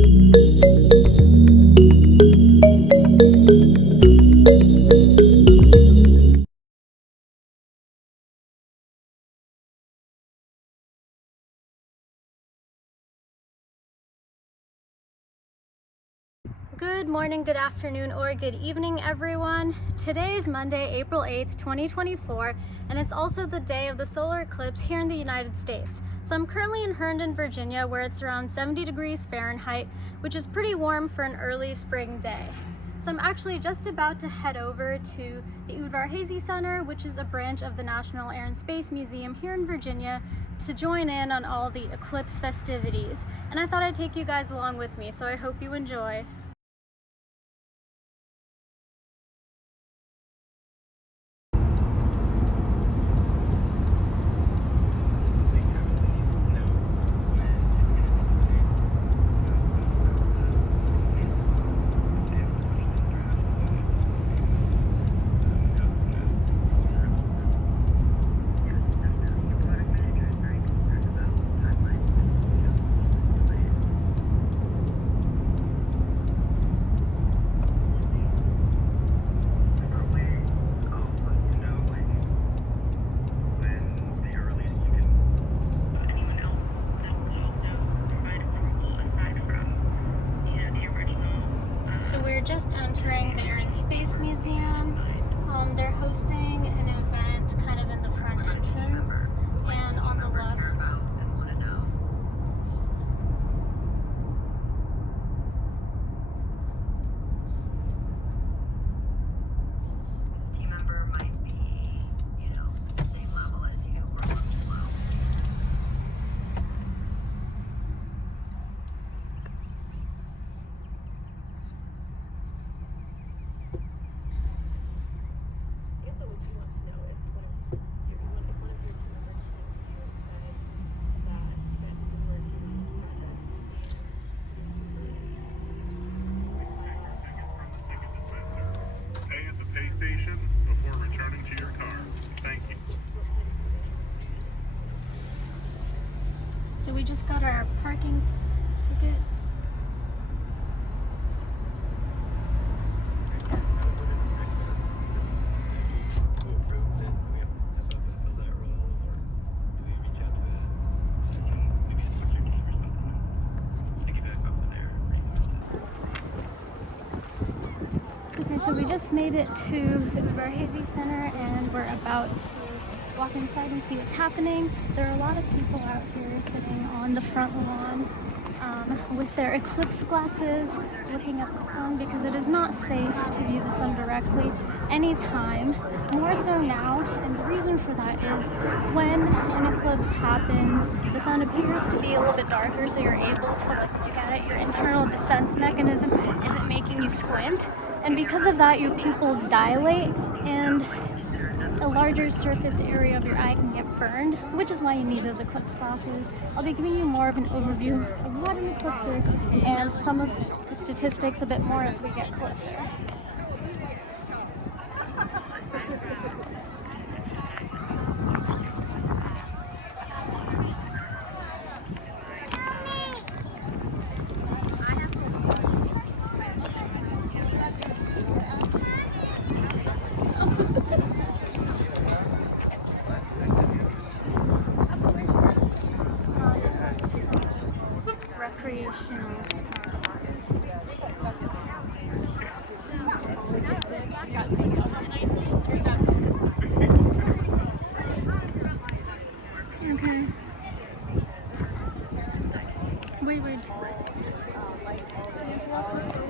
Good morning, good afternoon, or good evening, everyone. Today is Monday, April 8th, 2024, and it's also the day of the solar eclipse here in the United States. So I'm currently in Herndon, Virginia, where it's around 70 degrees Fahrenheit, which is pretty warm for an early spring day. So I'm actually just about to head over to the Udvar-Hazy Center, which is a branch of the National Air and Space Museum here in Virginia, to join in on all the eclipse festivities. And I thought I'd take you guys along with me, so I hope you enjoy. We're just entering the Air and Space Museum. They're hosting an event kind of in the front entrance, and on the left team member might be, the same level as you or below. Station before returning to your car. Thank you. So we just got our parking ticket. So we just made it to the Udvar-Hazy Center, and we're about to walk inside and see what's happening. There are a lot of people out here sitting on the front lawn with their eclipse glasses, looking at the sun, because it is not safe to view the sun directly anytime, more so now. And the reason for that is when an eclipse happens, the sun appears to be a little bit darker, so you're able to look at it. Your internal defense mechanism isn't making you squint, and because of that, your pupils dilate, and a larger surface area of your eye can get burned, which is why you need those eclipse glasses. I'll be giving you more of an overview of what an eclipse is and some of the statistics a bit more as we get closer. Recreational. Okay. Weird. There's lots of solar.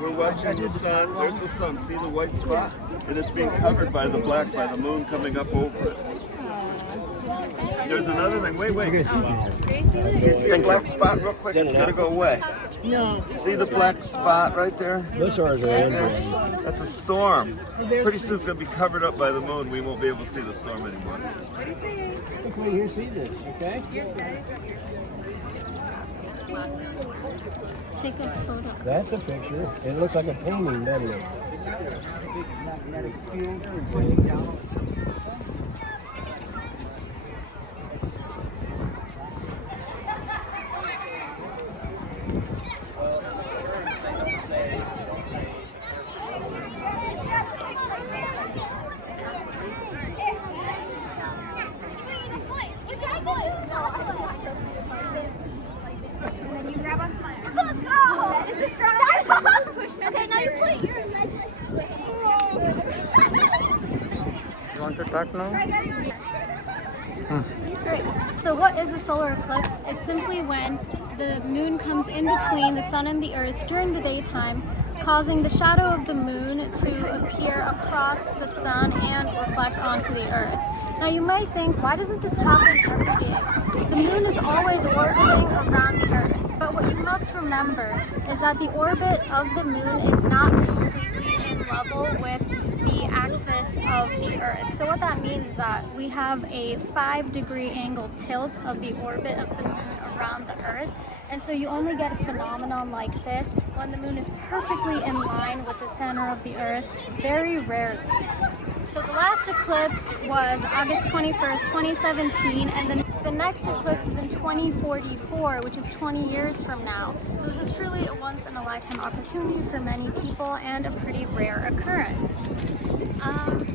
We're watching the sun. There's the sun. See the white spot? And it's being covered by the black, by the moon coming up over it. There's another thing. Wait. You see a black spot real quick? It's going to go away. No. See the black spot right there? Those are the Indians. That's a storm. Pretty soon it's going to be covered up by the moon. We won't be able to see the storm anymore. That's why you see this, okay? Take a photo. That's a picture. It looks like a painting, doesn't it? Magnetic field pushing down on the surface of the sun. You want to talk now? So what is a solar eclipse? It's simply when the moon comes in between the sun and the earth during the daytime, causing the shadow of the moon to appear across the sun and reflect onto the earth. Now you might think, why doesn't this happen every day? The moon is always orbiting around the earth, but what you must remember is that the orbit of the moon is not completely in level with the axis of the earth. So what that means is that we have a 5-degree angle tilt of the orbit of the moon around the earth. And so you only get a phenomenon like this when the moon is perfectly in line with the center of the earth, very rarely. So the last eclipse was August 21st, 2017, and the next eclipse is in 2044, which is 20 years from now. So this is truly a once-in-a-lifetime opportunity for many people and a pretty rare occurrence.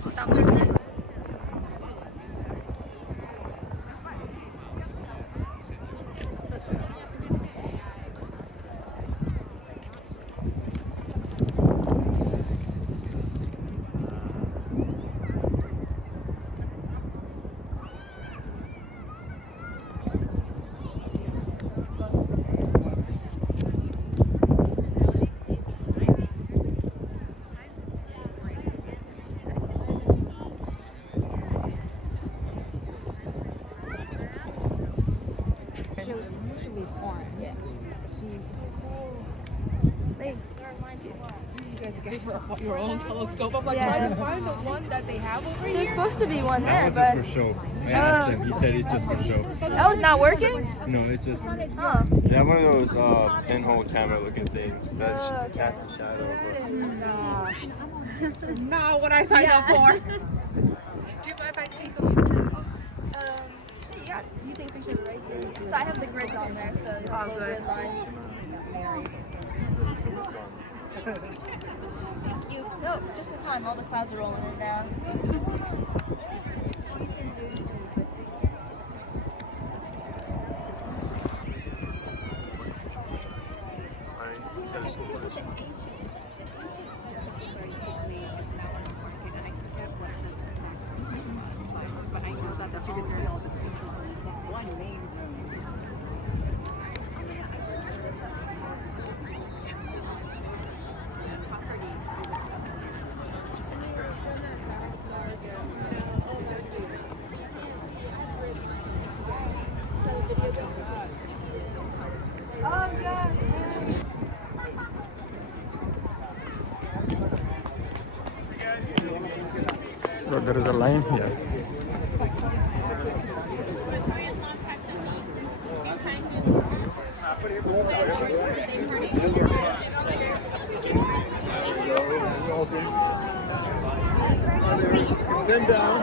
Stop for a sec. Usually it's orange. Yeah. She's. You guys got your own telescope. I'm like, trying to find the one that they have over here. There's supposed to be one there, It's just but for show. I asked him. He said it's just for show. oh, it's not working? No, it's just. Huh. They have one of those pinhole camera looking things that casts a shadow. Not what I signed up for. Do you mind if I take a picture? Yeah, you take a picture right here. So I have the grids on there, so you have the grid lines. Thank you. No, just in time. All the clouds are rolling in now. So there is a line here. Bend down.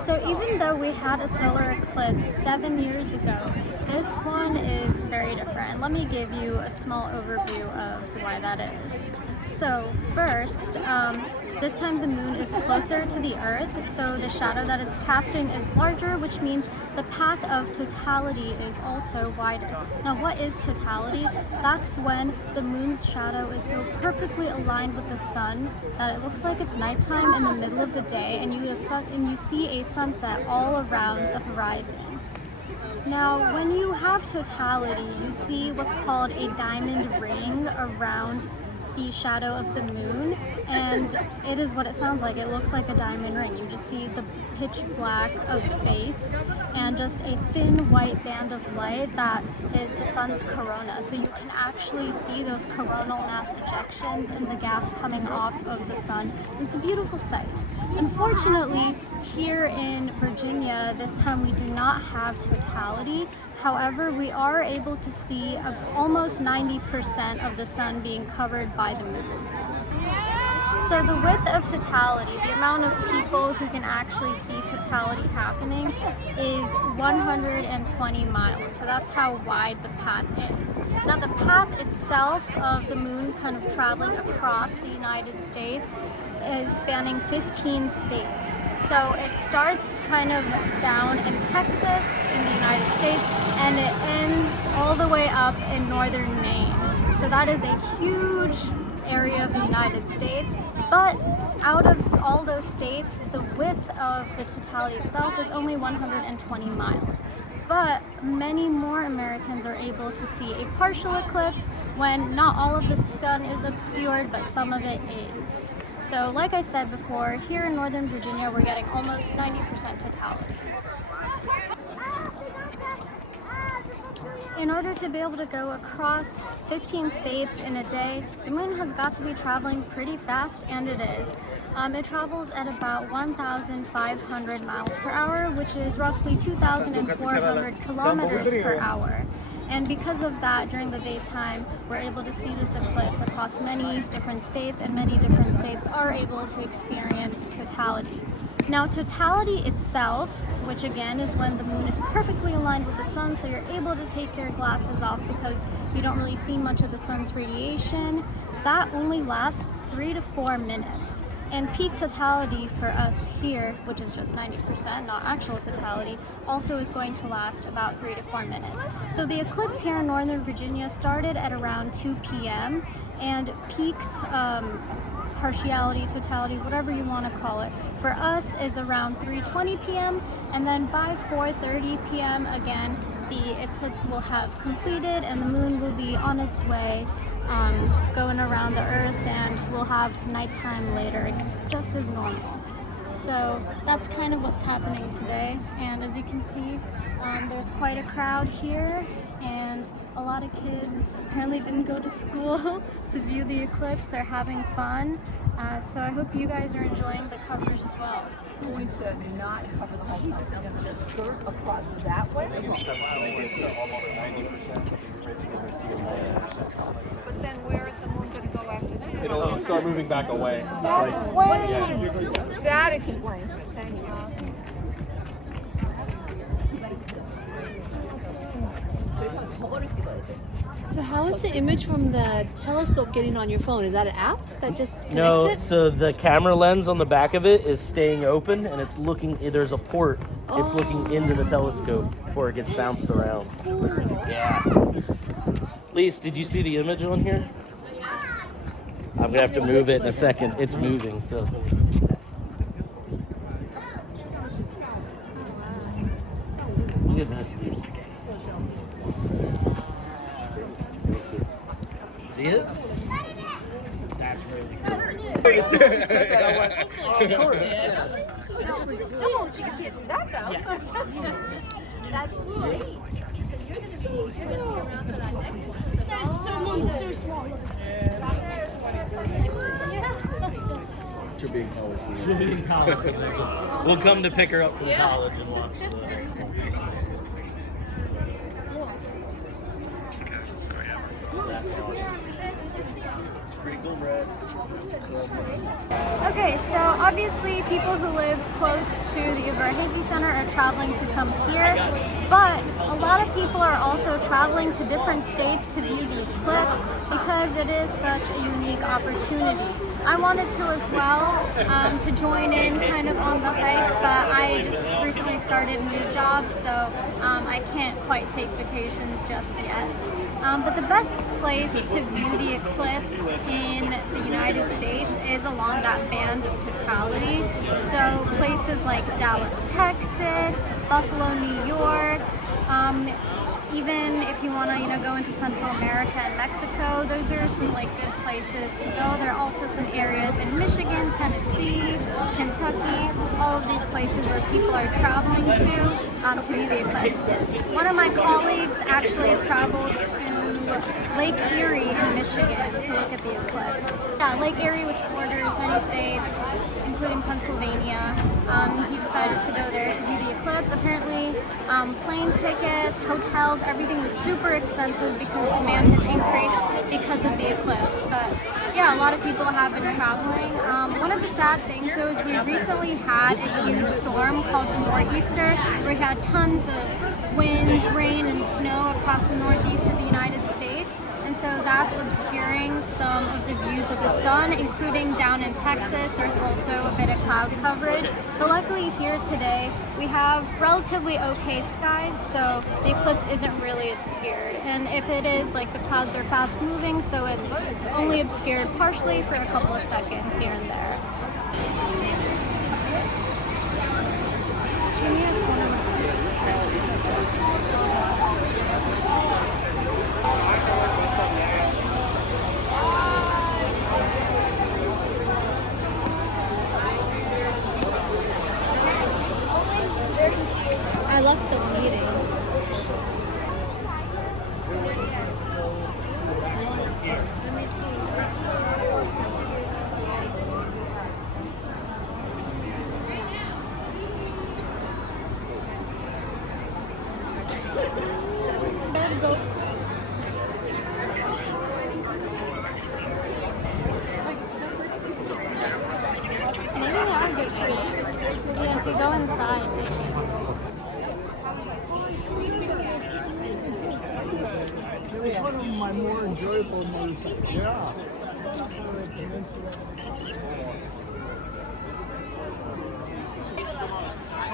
So even though we had a solar eclipse 7 years ago, this one is very different. Let me give you a small overview of why that is. So first, This time the moon is closer to the Earth, so the shadow that it's casting is larger, which means the path of totality is also wider. Now, what is totality? That's when the moon's shadow is so perfectly aligned with the sun that it looks like it's nighttime in the middle of the day, and you see a sunset all around the horizon. Now, when you have totality, you see what's called a diamond ring around the shadow of the moon, and it is what it sounds like. It looks like a diamond ring. You just see the pitch black of space and just a thin white band of light that is the sun's corona. So you can actually see those coronal mass ejections and the gas coming off of the sun. It's a beautiful sight. Unfortunately, here in Virginia, this time we do not have totality. However, we are able to see almost 90% of the sun being covered by the moon. So the width of totality, the amount of people who can actually see totality happening, is 120 miles. So that's how wide the path is. Now the path itself of the moon kind of traveling across the United States is spanning 15 states. So it starts kind of down in Texas in the United States, and it ends all the way up in northern Maine. So that is a huge area of the United States, but out of all those states, the width of the totality itself is only 120 miles. But many more Americans are able to see a partial eclipse when not all of the sun is obscured, but some of it is. So like I said before, here in Northern Virginia, we're getting almost 90% totality. In order to be able to go across 15 states in a day, the moon has got to be traveling pretty fast, and it is. It travels at about 1,500 miles per hour, which is roughly 2,400 kilometers per hour. And because of that, during the daytime, we're able to see this eclipse across many different states, and many different states are able to experience totality. Now, totality itself, which again is when the moon is perfectly aligned with the sun, so you're able to take your glasses off because you don't really see much of the sun's radiation, that only lasts 3 to 4 minutes. And peak totality for us here, which is just 90%, not actual totality, also is going to last about 3 to 4 minutes. So the eclipse here in Northern Virginia started at around 2 p.m. and peaked partiality, totality, whatever you want to call it, for us is around 3:20 p.m. and then by 4:30 p.m. again, the eclipse will have completed and the moon will be on its way going around the earth, and we'll have nighttime later, just as normal. So that's kind of what's happening today, and as you can see, there's quite a crowd here, and a lot of kids apparently didn't go to school to view the eclipse. They're having fun, so I hope you guys are enjoying the coverage as well. I'm going to not cover the whole sun. I'm going to just skirt across that way. But then where is the moon going to go after that? It'll start moving back away. That way! That explains it. Thank you. So how is the image from the telescope getting on your phone? Is that an app that just connects No, it? so the camera lens on the back of it is staying open, and it's looking. There's a port. It's looking into the telescope before it gets bounced around. Yeah. Lise, did you see the image on here? I'm gonna have to move it in a second. It's moving, so. Look at this, Lise. See it? That's really cool. Of course. So she can see it through that though. Yes. That's great. That's so small. She'll be in college. She'll be in college. We'll come to pick her up from college and watch. That's awesome. Pretty cool, Brad. Okay, so obviously people who live close to the Uberhezi Center are traveling to come here, but a lot of people are also traveling to different states to view the eclipse because it is such a unique opportunity. I wanted to as well, to join in kind of on the hike, but I just recently started a new job, so I can't quite take vacations just yet. But the best place to view the eclipse in the United States is along that band of totality. So places like Dallas, Texas, Buffalo, New York, even if you want to, go into Central America and Mexico, those are some like good places to go. There are also some areas in Michigan, Tennessee, Kentucky, all of these places where people are traveling to view the eclipse. One of my colleagues actually traveled to Lake Erie in Michigan to look at the eclipse. Yeah, Lake Erie, which borders many states, including Pennsylvania. He decided to go there to view the eclipse. Apparently, plane tickets, hotels, everything was super expensive because demand has increased because of the eclipse. But yeah, a lot of people have been traveling. One of the sad things though is we recently had a huge storm called Nor'easter, where we had tons of winds, rain, and snow across the northeast of the United States. And so that's obscuring some of the views of the sun, including down in Texas. There's also a bit of cloud coverage. But luckily here today, we have relatively okay skies, so the eclipse isn't really obscured. And if it is, like, the clouds are fast moving, so it's only obscured partially for a couple of seconds here and there. Give me a corner. I left the meeting. Maybe they are good trees. Yeah, if you go inside. One of my more enjoyable motorcycles. Yeah.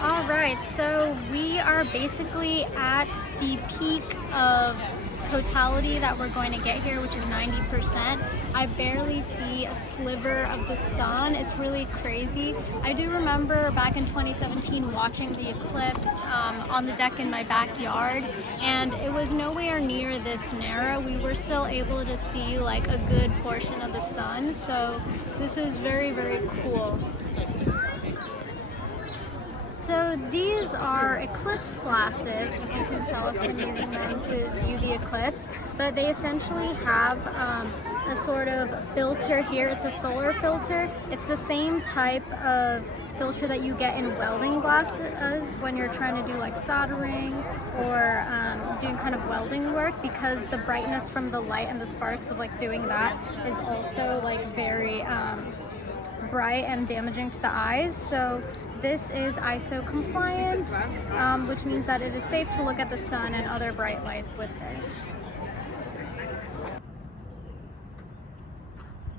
All right, so we are basically at the peak of totality that we're going to get here, which is 90%. I barely see a sliver of the sun. It's really crazy. I do remember back in 2017 watching the eclipse on the deck in my backyard, and it was nowhere near this narrow. We were still able to see like a good portion of the sun, so this is very, very cool. So these are eclipse glasses, as you can tell if I'm using them to view the eclipse, but they essentially have a sort of filter here. It's a solar filter. It's the same type of filter that you get in welding glasses when you're trying to do like soldering or doing kind of welding work, because the brightness from the light and the sparks of like doing that is also like very bright and damaging to the eyes. So this is ISO compliant, which means that it is safe to look at the sun and other bright lights with this.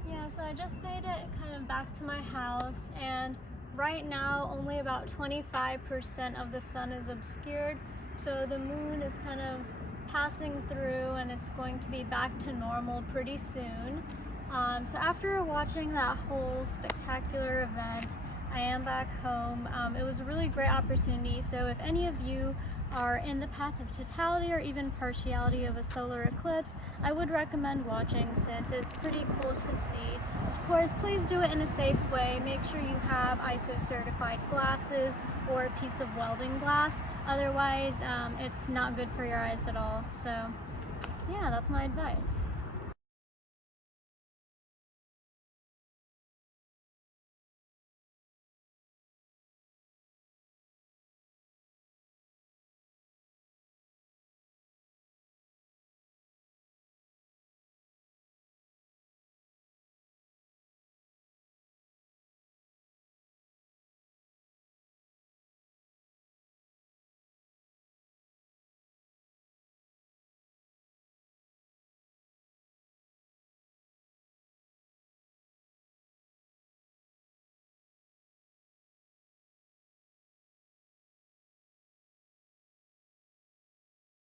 Yeah, so I just made it kind of back to my house, and right now only about 25% of the sun is obscured, so the moon is kind of passing through and it's going to be back to normal pretty soon. So after watching that whole spectacular event, I am back home. It was a really great opportunity, so if any of you are in the path of totality or even partiality of a solar eclipse, I would recommend watching since it's pretty cool to see. Of course, please do it in a safe way. Make sure you have ISO certified glasses or a piece of welding glass. Otherwise, it's not good for your eyes at all. So yeah, that's my advice.